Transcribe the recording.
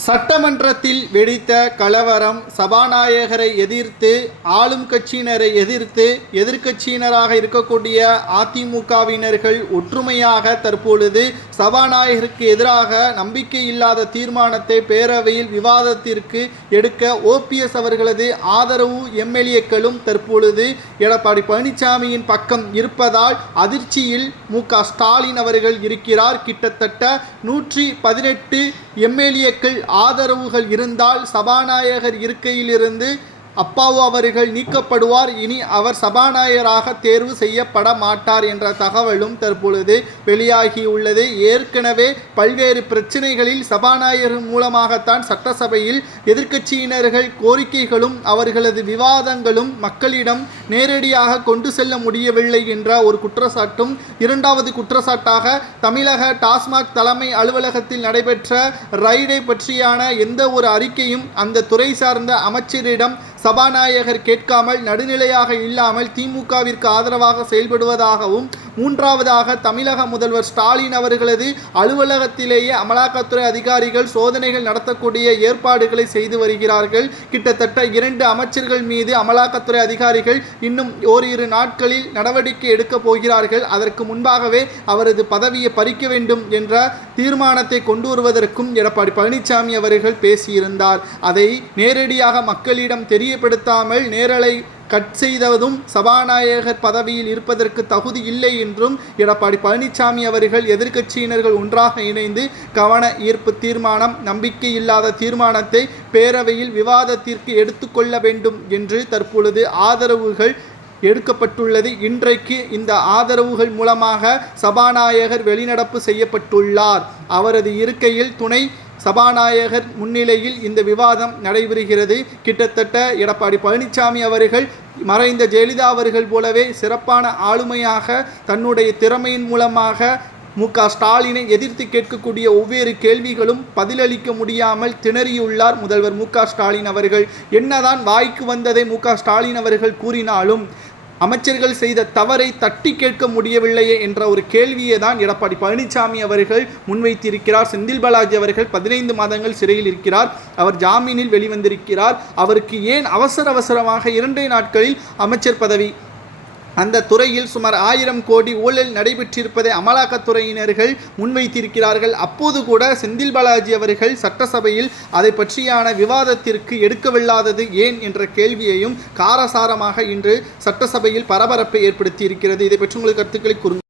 சட்டமன்றத்தில் வெடித்த கலவரம், சபாநாயகரை எதிர்த்து ஆளும் கட்சியினரை எதிர்த்து எதிர்க்கட்சியினராக இருக்கக்கூடிய அதிமுகவினர்கள் ஒற்றுமையாக தற்பொழுது சபாநாயகருக்கு எதிராக நம்பிக்கையில்லாத தீர்மானத்தை பேரவையில் விவாதத்திற்கு எடுக்க ஓபிஎஸ் அவர்களது ஆதரவு எம்எல்ஏக்களும் தற்பொழுது எடப்பாடி பழனிசாமியின் பக்கம் இருப்பதால் அதிர்ச்சியில் மு.க.ஸ்டாலின் அவர்கள் இருக்கிறார். கிட்டத்தட்ட 118 எம்எல்ஏக்கள் ஆதரவுகள் இருந்தால் சபாநாயகர் இருக்கையிலிருந்து அப்பாவு அவர்கள் நீக்கப்படுவார். இனி அவர் சபாநாயகராக தேர்வு செய்யப்பட மாட்டார் என்ற தகவலும் தற்பொழுது வெளியாகியுள்ளது. ஏற்கனவே பல்வேறு பிரச்சனைகளில் சபாநாயகர் மூலமாகத்தான் சட்டசபையில் எதிர்க்கட்சியினர்கள் கோரிக்கைகளும் அவர்களது விவாதங்களும் மக்களிடம் நேரடியாக கொண்டு செல்ல முடியவில்லை என்ற ஒரு குற்றச்சாட்டும், இரண்டாவது குற்றச்சாட்டாக தமிழக டாஸ்மாக் தலைமை அலுவலகத்தில் நடைபெற்ற ரைடை பற்றியான எந்த ஒரு அறிக்கையும் அந்த துறை சார்ந்த அமைச்சரிடம் சபாநாயகர் கேட்காமல் நடுநிலையாக இல்லாமல் திமுகவிற்கு ஆதரவாக செயல்படுவதாகவும், மூன்றாவதாக தமிழக முதல்வர் ஸ்டாலின் அவர்களது அலுவலகத்திலேயே அமலாக்கத்துறை அதிகாரிகள் சோதனைகள் நடத்தக்கூடிய ஏற்பாடுகளை செய்து வருகிறார்கள். கிட்டத்தட்ட 2 அமைச்சர்கள் மீது அமலாக்கத்துறை அதிகாரிகள் இன்னும் ஓரிரு நாட்களில் நடவடிக்கை எடுக்கப் போகிறார்கள். அதற்கு முன்பாகவே அவரது பதவியை பறிக்க வேண்டும் என்ற தீர்மானத்தை கொண்டு வருவதற்கும் எடப்பாடி பழனிசாமி அவர்கள் பேசியிருந்தார். அதை நேரடியாக மக்களிடம் தெரியப்படுத்தாமல் நேரலை கட் செய்ததும் சபாநாயகர் பதவியில் இருப்பதற்கு தகுதி இல்லை என்றும் எடப்பாடி பழனிசாமி அவர்கள் எதிர்க்கட்சியினர்கள் ஒன்றாக இணைந்து கவன ஈர்ப்பு தீர்மானம், நம்பிக்கையில்லாத தீர்மானத்தை பேரவையில் விவாதத்திற்கு எடுத்துக்கொள்ள வேண்டும் என்று தற்பொழுது ஆதரவுகள் எடுக்கப்பட்டுள்ளது. இன்றைக்கு இந்த ஆதரவுகள் மூலமாக சபாநாயகர் வெளிநடப்பு செய்யப்பட்டுள்ளார். அவரது இருக்கையில் துணை சபாநாயகர் முன்னிலையில் இந்த விவாதம் நடைபெறுகிறது. கிட்டத்தட்ட எடப்பாடி பழனிசாமி அவர்கள் மறைந்த ஜெயலலிதா அவர்கள் போலவே சிறப்பான ஆளுமையாக தன்னுடைய திறமையின் மூலமாக மு.க.ஸ்டாலினை எதிர்த்து கேட்கக்கூடிய ஒவ்வொரு கேள்விகளும் பதிலளிக்க முடியாமல் திணறியுள்ளார் முதல்வர் மு.க.ஸ்டாலின் அவர்கள். என்னதான் வாய்க்கு வந்ததை மு.க.ஸ்டாலின் அவர்கள் கூறினாலும் அமைச்சர்கள் செய்த தவறை தட்டி கேட்க முடியவில்லையே என்ற ஒரு கேள்வியை தான் எடப்பாடி பழனிசாமி அவர்கள் முன்வைத்திருக்கிறார். செந்தில் பாலாஜி அவர்கள் 15 மாதங்கள் சிறையில் இருக்கிறார். அவர் ஜாமீனில் வெளிவந்திருக்கிறார். அவருக்கு ஏன் அவசரமாக 2 நாட்களில் அமைச்சர் பதவி? அந்த துறையில் சுமார் 1000 கோடி ஊழல் நடைபெற்றிருப்பதை அமலாக்கத்துறையினர்கள் முன்வைத்திருக்கிறார்கள். அப்போது கூட செந்தில் பாலாஜி அவர்கள் சட்டசபையில் அதை பற்றியான விவாதத்திற்கு எடுக்கவில்லாதது ஏன் என்ற கேள்வியையும் காரசாரமாக இன்று சட்டசபையில் பரபரப்பை ஏற்படுத்தி இருக்கிறது. இதை பற்றி உங்களுக்கு கருத்துக்களை கூறுங்கள்.